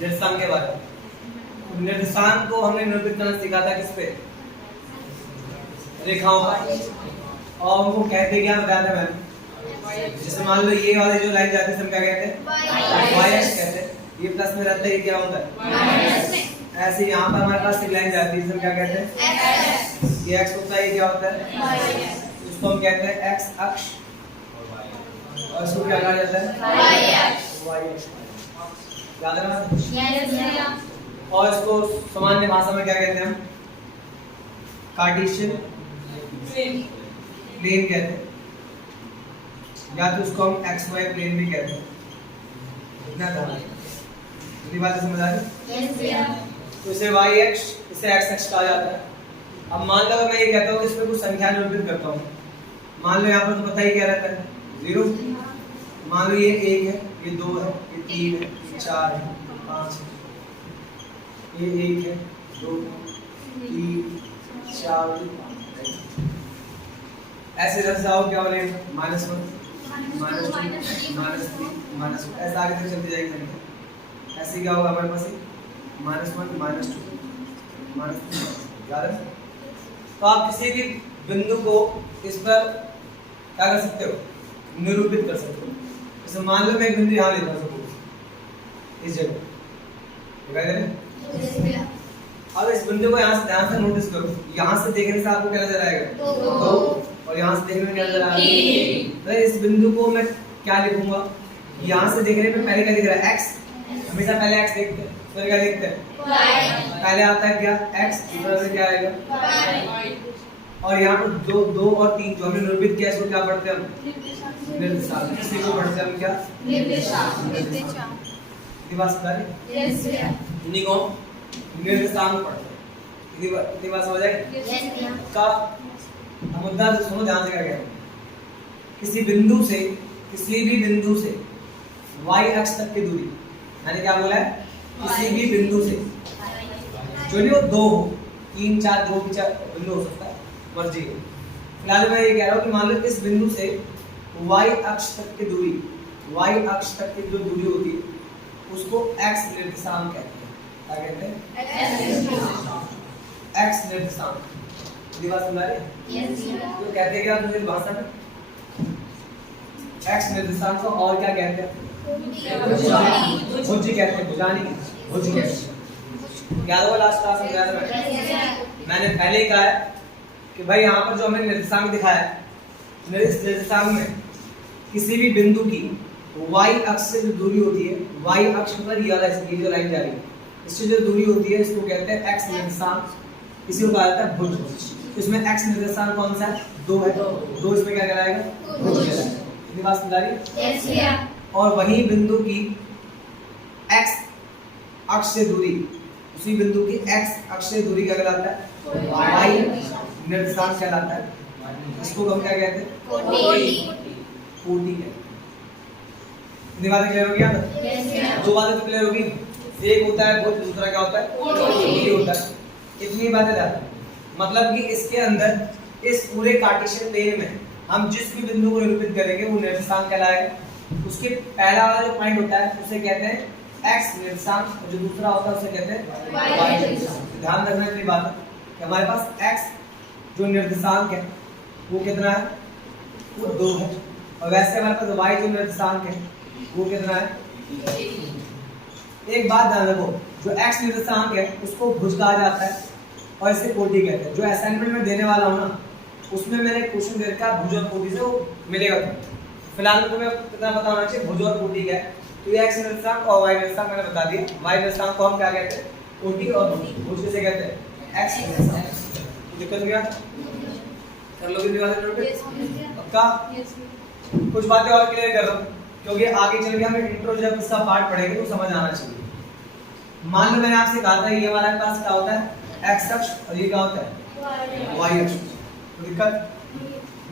निर्देशांक के बारे में। निर्देशांक को हमने निरूपित करना सीखा था किस पे? रेखाओं पर। और उनको कहते क्या बताया था मैंने? जैसे मान लो ये वाले जो लाइन जाती है हम क्या कहते हैं? वाई एक्स कहते हैं। ये प्लस में रहता है, ये क्या होता है? ऐसे यहाँ पर हमारे पास एक लाइन जाती है, हम क्या कहते हैं? ये एक्स होता है, ये क्या होता है? उसको हम कहते हैं एक्स अक्ष, और इसको क्या कहा जाता है? वाई अक्ष। याद रखना। और इसको सामान्य भाषा में क्या कहते हैं हम? कार्टेशियन प्लेन कहते हैं, या तो उसको हम एक्स वाई प्लेन भी कहते हैं। इतना ध्यान रखना। बात समझ आ रही? तो इसे वाई एक्स, इसे एक्स एक्स कहा जाता है। अब मान लो मैं ये कहता हूँ कि इसमें कुछ संख्या निरूपित करता हूँ। मान लो यहाँ पर तो पता ही क्या रहता है? 0। मान लो ये 1 है, ये 2 है, ये 3 है, ये 4 है, 5 है, ये 1 है, 2 3 4 ऐसे रख जाओ, क्या बनेगा? -1 -2 -3 -2 ऐसे आगे तक चलती जाएगी संख्या। ऐसे क्या होगा हमारे पास? -1 -2 -3 याद है? तो आप किसी भी बिंदु को इस पर क्या कर सकते हो? निरूपित कर सकते हो। जैसे मान लो मैं एक बिंदु यहाँ लेता हूँ, इस जगह, दिखाई दे रहा है? अब इस बिंदु को यहाँ से ध्यान से नोटिस करो। यहाँ से देखने से आपको क्या नजर आएगा? 2। और यहाँ से देखने में क्या नजर आएगा? तो इस बिंदु को मैं क्या लिखूंगा? यहाँ से देखने में पहले क्या दिख रहा है? x। हमेशा पहले x देखते हैं, फिर क्या देखते हैं? पहले आता है क्या? x, दूसरा से क्या आएगा? और यहाँ पर 2 और 3 जो हमने निरूपित किया, इसको क्या पढ़ते हैं हम? निर्देशांक। इसी को पढ़ते हैं हम क्या? निर्देशांक। दिवास करें? यस भैया। इन्हीं को निर्देशांक पढ़ते हैं। इतनी बात समझ आई? यस भैया। का मुद्दा तो सुनो ध्यान से, क्या कहते हैं? किसी भी बिंदु से y अक्ष तक की दूरी, मैंने क्या बोला है? किसी भी बिंदु से, जो नहीं वो 2 हो, 3 4 जो भी बिंदु हो सकता है, मर्जी है। फिलहाल मैं ये कह रहा हूँ कि मान लो इस बिंदु से y अक्ष तक की दूरी, y अक्ष तक की जो दूरी होती है उसको x निर्देशांक कहते हैं। क्या कहते हैं? x निर्देशांक। ये बात समझ आ रही है? यस। तो कहते हैं क्या मुझे भाषा में? x निर्देशांक को और क्या कहते हैं? भुज कहते हैं। भुज कहते हैं। याद होगा लास्ट क्लास में बताया था मैंने पहले ही कहा है कि भाई यहाँ पर जो हमें निर्देशांक दिखाया है, इस निर्देशांक में किसी भी बिंदु की y अक्ष से जो दूरी होती है, y अक्ष पर ये जो लाइन जा रही है, इससे जो दूरी होती है इसको कहते हैं x निर्देशांक। इसी को कहा जाता है भुज। इसमें x निर्देशांक कौन सा है? 2 है। 2 इसमें क्या कहलाएगा? भुज कहलाएगा। इतनी बात समझ आ रही है? यस भैया। और वही बिंदु की x अक्ष से दूरी, उसी बिंदु की x अक्ष से दूरी क्या कहलाता है? y निर्देशांक कहलाता है। इसको हम क्या कहते हैं? कोटि कहते हैं। इतनी बातें क्लियर हो गया? यस। 2 बातें तो क्लियर होगी। एक होता है भुज, दूसरा क्या होता है? कोटि होता है। इतनी बातें ध्यान, मतलब कि इसके अंदर इस पूरे कार्टेशियन प्लेन में हम जिस भी बिंदु को निरूपित करेंगे वो निर्देशांक कहलाएगा। उसके पहला वाला जो पॉइंट होता है उसे कहते हैं x निर्देशांक, और जो दूसरा होता है उसे कहते हैं y निर्देशांक। ध्यान रखना की बात है कि हमारे पास x जो निर्देशांक है वो कितना है? वो 2 है। और वैसे हमारे पास y जो निर्देशांक है वो कितना है? एक बात ध्यान रखो, जो x निर्देशांक है उसको भुज कहा जाता है और इसे कोटि कहते हैं। जो असाइनमेंट में देने वाला हूँ ना, उसमें मैंने क्वेश्चन दे रखा है भुज और कोटि से, वो मिलेगा। फिलहाल तुम्हें कितना पता होना चाहिए भुज और कोटि क्या है। तो ये x निर्देशांक और y निर्देशांक मैंने बता दिया। y निर्देशांक को हम क्या कहते हैं? कोटि। और भुज किसे कहते हैं? x निर्देशांक। दिक्कत क्या कर लोगे? पक्का? कुछ बातें और क्लियर कर रहा हूँ क्योंकि आगे चल के हमें इंट्रो जब इसका पार्ट पढ़ेंगे तो समझ आना चाहिए। मान लो मैंने आपसे कहा था ये हमारे पास क्या होता है? x अक्ष, और ये क्या होता है? y अक्ष। तो दिक्कत,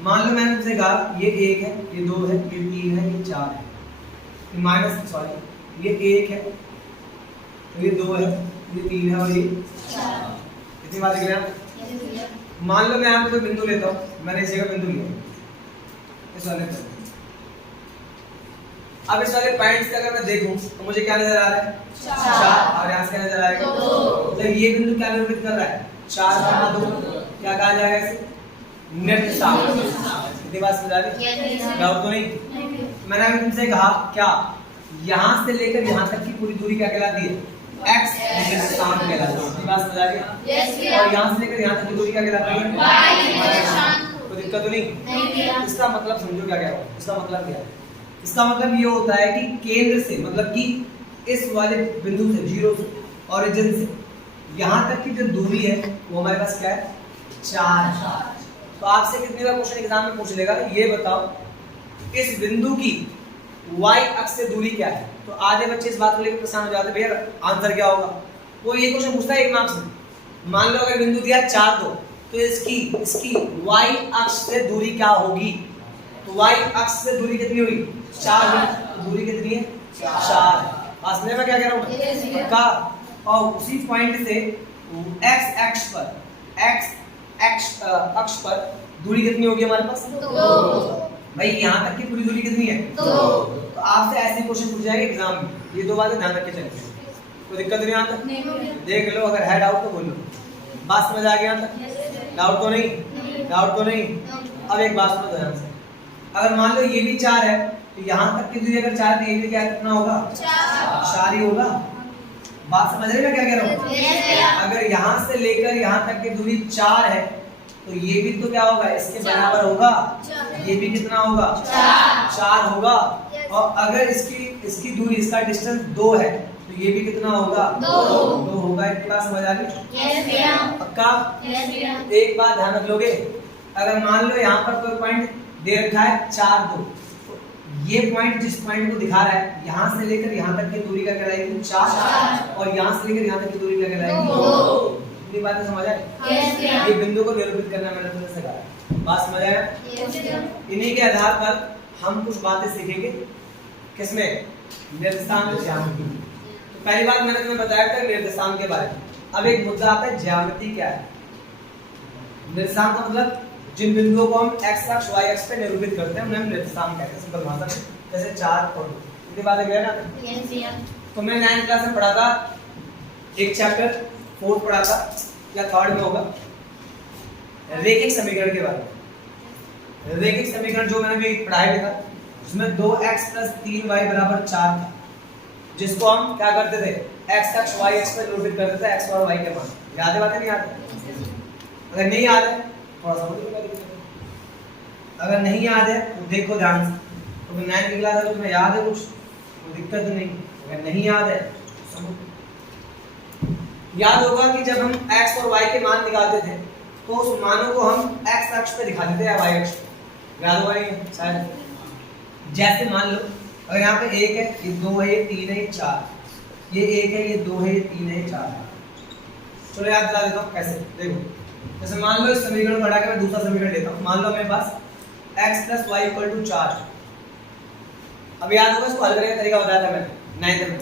मान लो मैंने तुमसे कहा ये 1 है, ये 2 है, ये 3 है, ये 4 है, ये 1 है, ये 2 है, ये 3 है और ये 4। इतनी बात क्लियर? मान लो मैं यहाँ पे बिंदु लेता हूँ, मैंने इस जगह बिंदु लिया इस वाले पे। अब इस वाले पॉइंट्स का अगर मैं देखूं तो मुझे क्या नजर आ रहा है 4 और यहाँ से क्या नजर आएगा 2। तो ये बिंदु क्या निरूपित कर रहा है 4, 2 क्या कहा जाएगा इसे निर्देशांक। इतनी बात समझ आ रही डाउट तो नहीं। मैंने अभी तुमसे कहा क्या यहाँ से लेकर यहाँ तक की पूरी दूरी क्या कहलाती है x निर्देशांक कहलाती है। इतनी बात समझ आ रही है। और यहाँ से लेकर यहाँ तक की दूरी क्या कहलाती है y। कोई दिक्कत तो नहीं। इसका मतलब समझो क्या क्या है। इसका मतलब क्या है इसका मतलब ये होता है कि केंद्र से मतलब कि इस वाले बिंदु से जीरो से ओरिजिन से यहाँ तक की जो दूरी है वो हमारे पास क्या है 4। तो आपसे कितनी बार क्वेश्चन एग्जाम में पूछ लेगा ये बताओ इस बिंदु की y अक्ष से दूरी क्या है। तो आधे बच्चे इस बात को लेकर परेशान हो जाते हैं भैया आंसर क्या होगा। वो ये क्वेश्चन पूछता है एक मार्क्स में। मान लो अगर बिंदु दिया 4, 2 तो इसकी y अक्ष से दूरी क्या होगी। तो y अक्ष से दूरी कितनी होगी 4 तो दूरी कितनी है 4। समझ में क्या कह रहा हूँ पक्का। और उसी पॉइंट से x अक्ष पर दूरी कितनी होगी हमारे पास 2। भाई यहाँ तक की पूरी दूरी कितनी है 2। तो आपसे ऐसे क्वेश्चन पूछ जाएगा एग्जाम में। ये दो बातें ध्यान रख के चलिए कोई दिक्कत नहीं आता देख लो। अगर है डाउट तो बोलो। बात समझ आ गया डाउट तो नहीं। अब एक बात सुनो ध्यान से। अगर मान लो ये भी 4 है तो यहाँ तक की दूरी अगर 4 है तो ये भी क्या कितना होगा 4 ही होगा। बात समझ रहे हैं क्या कह रहा हूँ। अगर यहाँ से लेकर यहाँ तक की दूरी 4 है तो ये भी तो क्या होगा इसके बराबर होगा। ये भी कितना होगा 4 होगा। और अगर इसकी दूरी इसका डिस्टेंस 2 है तो ये भी कितना होगा 2 होगा। इतनी बात समझ आ रही पक्का। एक बात ध्यान रख लोगे अगर मान लो यहाँ पर कोई पॉइंट दे रखा है 4, 2 तो ये पॉइंट जिस पॉइंट को दिखा रहा है यहाँ से लेकर यहाँ तक की दूरी का कहलाएगी 4 और यहाँ से लेकर यहाँ तक की दूरी का कहलाएगी 2। इतनी बातें समझ आए। ये बिंदु को निरूपित करना मैंने तुमसे सिखाया। बात समझ आया। इन्हीं के आधार पर हम कुछ बातें सीखेंगे किसमें निर्देशांक ज्यामिति। तो पहली बात मैंने तुम्हें बताया था निर्देशांक के बारे में। अब एक मुद्दा आता है ज्यामिति क्या है। निर्देशांक का मतलब जिन बिंदुओं को हम x अक्ष y अक्ष पे निरूपित करते हैं उन्हें हम निर्देशांक कहते हैं सिंपल भाषा में। जैसे 4 और 2 इतनी बातें क्लियर ना। तो मैं 9th क्लास में पढ़ा था एक चैप्टर 4th पढ़ा था या 3rd में होगा रैखिक समीकरण के बारे में। रैखिक समीकरण जो मैंने भी पढ़ाया था उसमें 2x + 3y = 4 था जिसको हम क्या करते थे x अक्ष y अक्ष पे निरूपित करते थे x और y के मान। याद है बातें नहीं याद है। अगर नहीं याद है थोड़ा सा अगर नहीं याद है तो देखो ध्यान से। तो 9th की क्लास है तो तुम्हें याद है कुछ तो दिक्कत नहीं। अगर नहीं याद है तो याद होगा कि जब हम x और y के मान निकालते थे तो उस मानों को हम x अक्ष पे दिखाते थे या y अक्ष पे। याद होगा नहीं शायद। जैसे मान लो अगर यहाँ पे 1 है ये 2 है ये 3 है ये 4 ये 1 है ये 2 है ये 3 है ये 4 है। चलो याद दिला देता हूँ कैसे। देखो जैसे मान लो इस समीकरण को हटा के मैं दूसरा समीकरण लेता हूँ। मान लो मेरे पास x + y = 4। अब याद होगा इसको हल करने का तरीका बताया था मैंने 9th में।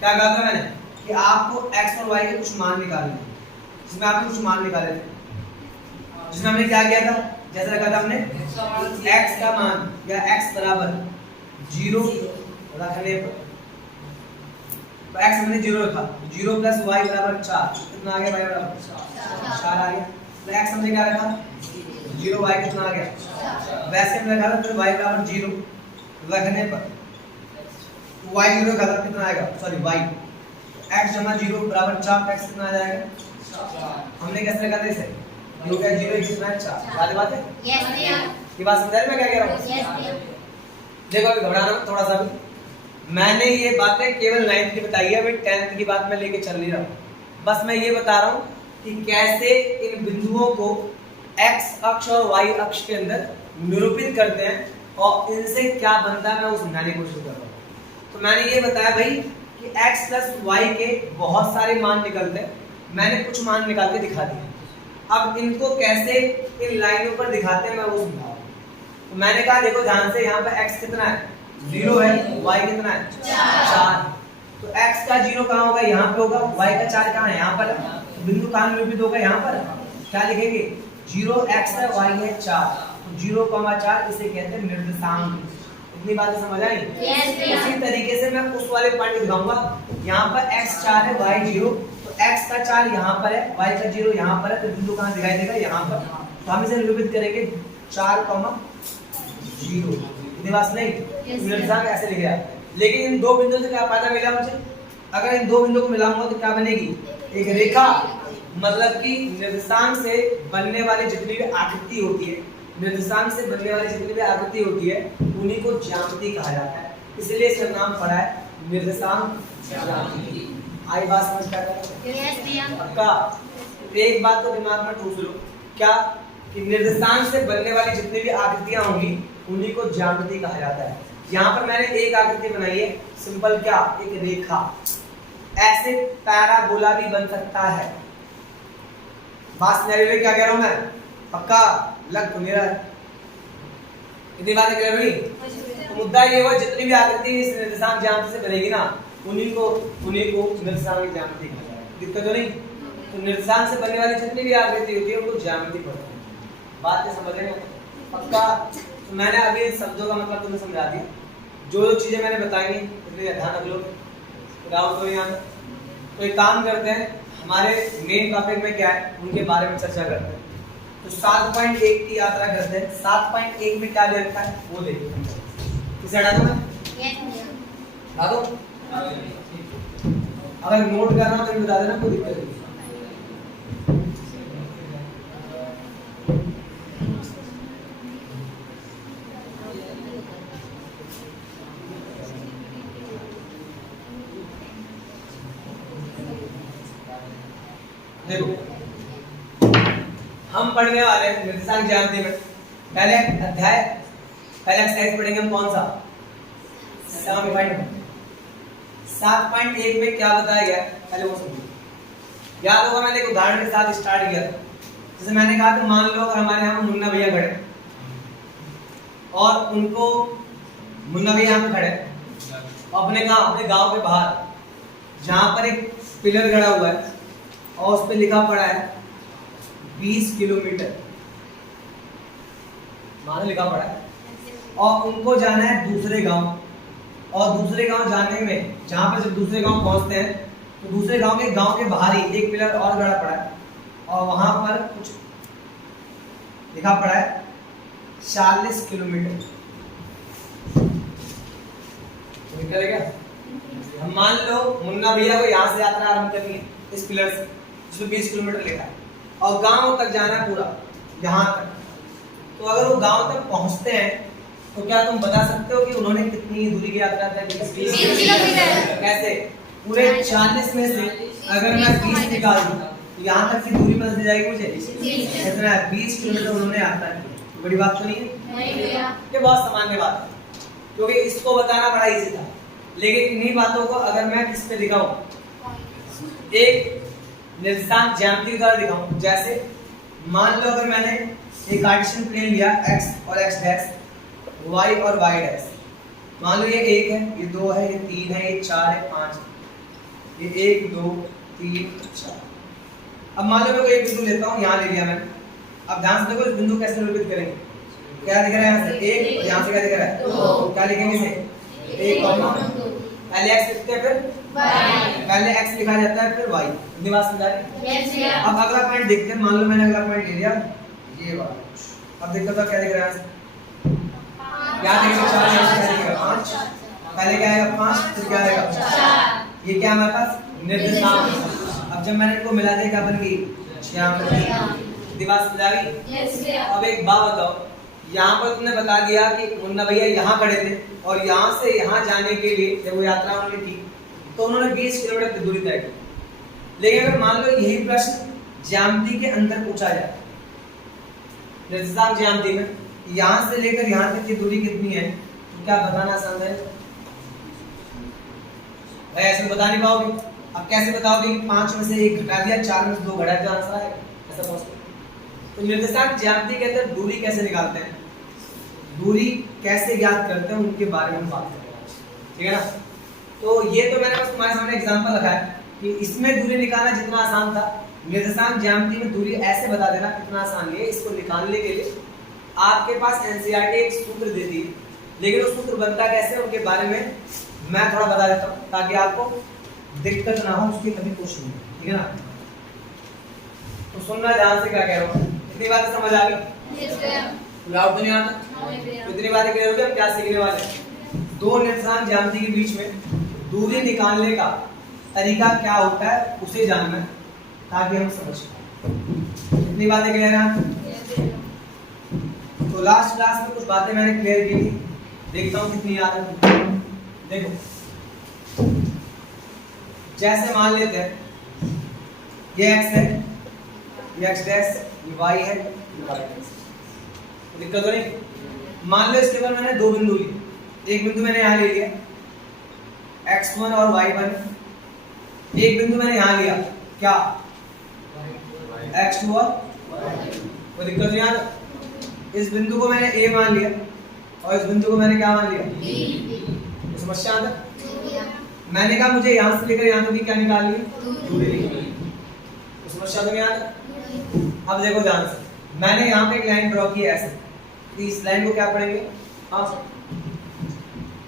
क्या कहा था मैंने कि आपको x और y के कुछ मान निकालने हैं। जिसमें आपने कुछ मान निकाले थे जिसमें हमने क्या किया था जैसे रखा था हमने x का मान या x = 0 रखने पर तो x हमने 0 रखा 0 + y = 4 कितना आ गया y = 4 आ गया। तो x हमने क्या रखा 0 y कितना आ गया वैसे हमने रखा था फिर y = 0 रखने पर y 0 का कितना आएगा सॉरी y x जमा 0 = 4 x कितना आ जाएगा। हमने कैसे रखा था इसे ये हो गया 0 कितना है 4। वाली बात है यस भैया। ये बात समझ में क्या कह रहा हूं यस भैया। देखो अभी घबराना थोड़ा सा भी। मैंने ये बातें केवल 9th की बताई है अभी 10th की बात मैं लेके चल नहीं रहा हूं। बस मैं ये बता रहा हूं कि कैसे इन बिंदुओं को x अक्ष और y अक्ष के अंदर निरूपित करते हैं और इनसे क्या बनता है मैं वो समझाने की कोशिश कर रहा हूं। तो मैंने ये बताया भाई कि x + y के बहुत सारे मान निकलते हैं। मैंने कुछ मान निकाल के दिखा दिए। अब इनको कैसे इन लाइनों पर दिखाते हैं मैं वो समझाऊंगा। तो मैंने कहा देखो ध्यान से यहाँ पर x कितना है 0 है y कितना है 4। तो x का 0 कहाँ होगा यहाँ पे होगा y का 4 कहाँ है यहाँ पर। बिंदु कहाँ निरूपित होगा यहाँ पर। क्या लिखेंगे 0 x है y है 4 तो 0, 4 इसे कहते हैं निर्देशांक। इतनी बातें समझ आई? Yes, इसी तरीके से मैं उस वाले पॉइंट दिखाऊंगा। यहाँ पर x 4 है, y 0, तो x का 4 यहाँ पर है, y का 0 यहाँ पर है, तो बिंदु कहाँ दिखाई देगा? यहाँ पर। तो हम इसे निरूपित करेंगे 4, 0। इतनी बात नहीं? निर्देशांक ऐसे लिखे जाते हैं। लेकिन इन दो बिंदुओं से क्या फायदा मिला मुझे? अगर इन दो बिंदुओं को मिलाऊंगा तो क्या बनेगी? एक रेखा। मतलब कि निर्देशांक से बनने वाली जितनी भी आकृति होती है, निर्देशांक से बनने वाली जितनी भी आकृति होती है, उन्हीं को ज्यामिति कहा जाता है। इसलिए इसका नाम पड़ा है निर्देशांक ज्यामिति। आई बात समझ पाए? पक्का? एक बात तो दिमाग में ठूस लो, क्या कि निर्देशांक से बनने वाली जितनी भी आकृतियां होंगी उन्हीं को ज्यामिति कहा जाता है। यहाँ पर मैंने एक आकृति बनाई है, सिंपल, क्या? एक रेखा। ऐसे पैराबोला भी बन सकता है। बात समझ रहे? क्या कह रहा हूं मैं? पक्का? लग तो मेरा इतनी बातें क्लियर हुई? तो मुद्दा ये हुआ, जितनी भी आकृति इस निर्देशांक ज्यामिति से बनेगी ना, उन्हीं को निर्देशांक ज्यामिति कहा जाएगा। दिक्कत तो नहीं? तो निर्देशांक से बनने वाली जितनी भी आकृति होती है उनको ज्यामिति पढ़ते हैं। बातें समझ रहे हैं? पक्का? तो मैंने अभी इन शब्दों का मतलब तुम्हें समझा दिया। जो चीजें मैंने बताई इसलिए ध्यान रख लो। तो यहाँ तो एक काम करते हैं, हमारे मेन टॉपिक में क्या है उनके बारे में चर्चा करते हैं। तो 7.1 की यात्रा करते हैं। 7.1 में क्या दे रखा है वो देखते हैं। किसे हटा दूं मैं? हटा दो। अगर नोट करना हो तो बता देना, कोई दिक्कत नहीं। देखो, हम पढ़ने वाले हैं निर्देशांक ज्यामिति में पहले अध्याय, पहले एक्सरसाइज पढ़ेंगे हम। कौन सा? 7.1 में क्या बताया गया पहले वो समझो। याद होगा मैंने एक उदाहरण के साथ स्टार्ट किया था। जैसे मैंने कहा कि मान लो अगर हमारे यहाँ मुन्ना भैया खड़े और उनको मुन्ना भैया यहाँ पे खड़े अपने गांव के बाहर जहां पर एक पिलर खड़ा हुआ है और उस पे लिखा पड़ा है 20 किलोमीटर, मान लिखा पड़ा है, और उनको जाना है दूसरे गांव। और दूसरे गांव जाने में जहां पर जब दूसरे गांव पहुंचते हैं तो दूसरे गांव के बाहर ही एक पिलर और खड़ा पड़ा है और वहां पर कुछ लिखा पड़ा है 40 किलोमीटर। हम मान लो मुन्ना भैया को यहाँ से यात्रा आरंभ करनी है इस पिलर से, जिसमें 20 किलोमीटर लिखा है, और गांव तक जाना है पूरा यहाँ तक। तो अगर वो गांव तक पहुंचते हैं तो क्या तुम बता सकते हो कि उन्होंने कितनी दूरी की यात्रा तय की? 20 किलोमीटर। कैसे? पूरे 40 में से अगर मैं 20 निकाल दूं तो यहाँ तक की दूरी पता चल जाएगी मुझे। इतना 20 किलोमीटर उन्होंने यात्रा की। बड़ी बात तो नहीं है? ये बहुत सामान्य बात है, क्योंकि इसको बताना बड़ा इजी था। लेकिन इन्हीं बातों को अगर मैं किस पे दिखाऊं, एक निर्देशांक ज्यामिति के द्वारा दिखाऊं। जैसे मान लो अगर मैंने एक कार्टेशियन प्लेन लिया x और x डैश, y और y डैश। मान लो ये 1 है, ये 2 है, ये 3 है, ये 4 है, 5 है, ये 1 2 3 4। अब मान लो मैं कोई एक बिंदु लेता हूँ, यहाँ ले लिया मैंने। अब ध्यान से देखो इस बिंदु कैसे निरूपित करेंगे। क्या दिख रहा है यहाँ से? 1, और यहाँ से क्या दिख रहा है? 2। क्या लिखेंगे इसे? 1 और 2। पहले x लिखते हैं फिर पहले x लिखा जाता है फिर y। इतनी बात समझ आ रही है? अब अगला पॉइंट देखते हैं। मान लो मैंने अगला पॉइंट ले लिया ये वाला। अब देखो तो क्या दिख रहा है? क्या दिखेगा? 4, यहाँ से क्या दिखेगा? 5। पहले क्या आएगा? 5, फिर क्या आएगा? 4। ये क्या हमारे पास? निर्देशांक। अब जब मैंने इनको मिला दिया क्या बन गई? ज्यामिति। इतनी बात समझ आ गई? अब एक बात बताओ, यहाँ पर तुमने बता दिया कि मुन्ना भैया यहाँ खड़े थे और यहाँ से यहाँ जाने के लिए जब वो यात्रा उन्होंने की तो उन्होंने 20 किलोमीटर की दूरी तय की। लेकिन अगर मान लो यही प्रश्न ज्यामिति के अंदर पूछा जाए, निर्देशांक ज्यामिति में यहाँ से लेकर यहाँ तक की दूरी कितनी है, तो क्या बताना आसान है? भाई ऐसे बता नहीं पाओगे। अब कैसे बताओगे? 5 में से 1 घटा दिया, 4 में से 2 घटा दिया, आंसर आएगा? ऐसा पॉसिबल? तो निर्देशांक ज्यामिति के अंदर दूरी कैसे निकालते हैं, दूरी कैसे ज्ञात करते हैं, उनके बारे में हम बात करेंगे। ठीक है ना? तो ये तो मैंने बस तुम्हारे सामने एग्जांपल रखा है कि इसमें दूरी निकालना जितना आसान था, निर्देशांक ज्यामिति में दूरी ऐसे बता देना कितना आसान है। इसको निकालने के लिए आपके पास एनसीईआरटी एक सूत्र देती है लेकिन वो सूत्र बनता कैसे है उनके बारे में मैं थोड़ा बता देता हूँ ताकि आपको दिक्कत ना हो उसके कभी क्वेश्चन में, ठीक है ना। तो सुनना ध्यान से क्या कह रहा हूँ, इतनी बातें समझ आ गई? डाउट तो नहीं आता? तो इतनी बातें क्लियर हो गई। हम क्या सीखने वाले हैं, दो निर्देशांक ज्यामिति के बीच में दूरी निकालने का तरीका क्या होता है उसे जानना है ताकि हम समझ पाए। इतनी बातें क्लियर है? तो लास्ट क्लास में कुछ बातें मैंने क्लियर की थी, देखता हूँ कितनी याद है। देखो जैसे मान लेते हैं ये x है, ये x डैश, ये y है, ये y डैश, दिक्कत तो नहीं। मान लो इसके बाद मैंने दो बिंदु लिए, एक बिंदु मैंने यहाँ ले लिया x1 और y1, एक बिंदु मैंने यहाँ लिया क्या x2 और कोई दिक्कत नहीं आता। इस बिंदु को मैंने a मान लिया और इस बिंदु को मैंने क्या मान लिया b। समस्या आता? मैंने कहा मुझे यहाँ से लेकर यहाँ तक की क्या निकालनी है, दूरी निकालनी। समस्या तो नहीं आता? अब देखो ध्यान से, मैंने यहाँ पे एक लाइन ड्रॉ की है ऐसे, तो इस लाइन को क्या पढ़ेंगे? हाँ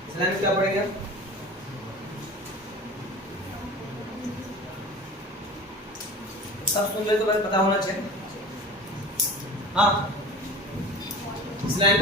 इस लाइन को क्या पढ़ेंगे? सब सुन ले तो बस पता होना चाहिए। हाँ इस लाइन